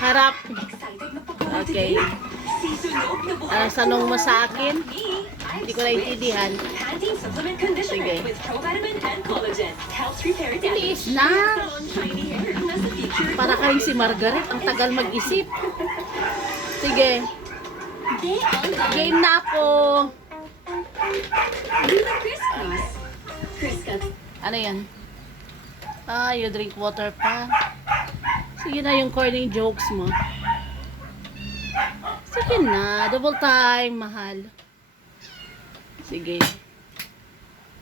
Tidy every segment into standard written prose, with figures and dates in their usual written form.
Harap. Okay. Sanong mo sa akin? Hindi ko naintindihan. Sige. Bilis na. Para kayong si Margaret. Ang tagal mag-isip. Sige. Game na ako. Ano yan? You drink water pa. Sige na yung corny jokes mo. Sige na. Double time, mahal. Sige.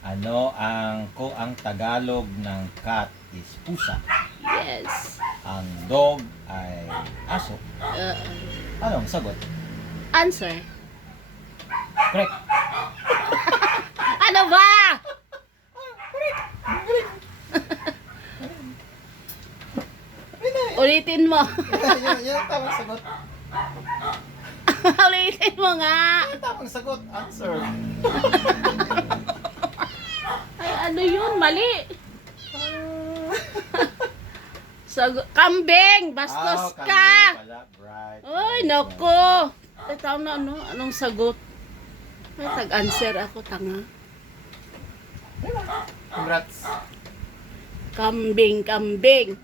Ano ang Tagalog ng cat is pusa. Yes. Ang dog ay aso. Anong sagot? Answer. Correct. Ano ba? Ulitin mo. Yan ang tamang sagot. Ulitin mo nga. Yan ang tamang sagot. Answer. Ay, ano yun? Mali. Kambing! Bastos ka! Kambing pala. Right. Ay, nako. Tataw na ano? Anong sagot? Ay, tag-answer ako, tanga. Congrats. Kambing, kambing.